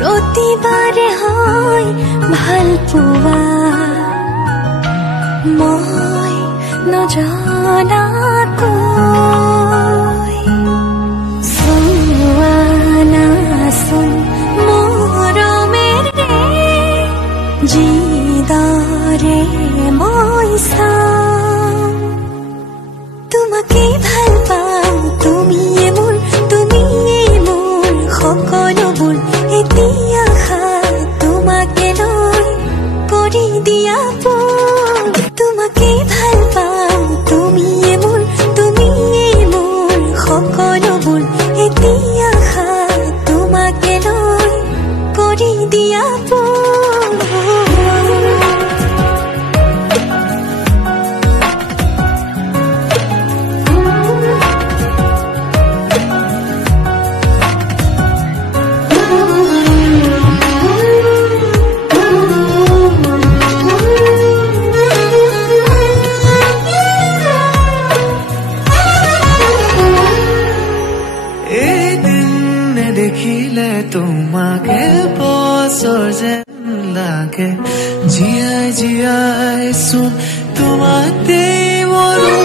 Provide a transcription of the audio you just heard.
প্ৰতিবাৰে হয় ভাল পোৱা মই নজনাকৈ চোৱা নাচোন মৰমেৰে যিদৰে মই চাওঁ তোমাকে ভাল পাওঁ তুমিয়ে মোৰ সকলোবোৰ এতিয়া তোমাকে লৈ কৰি দিয়া তোমাকে ভাল পাওঁ তুমিয়ে মোৰ সকলোবোৰ এতিয়া তোমাকে লৈ কৰি দিয়া দেখিলে তোমাকে বছৰ যেন লাগে জীয়াই জীয়াই চোন তোমাতেই মৰো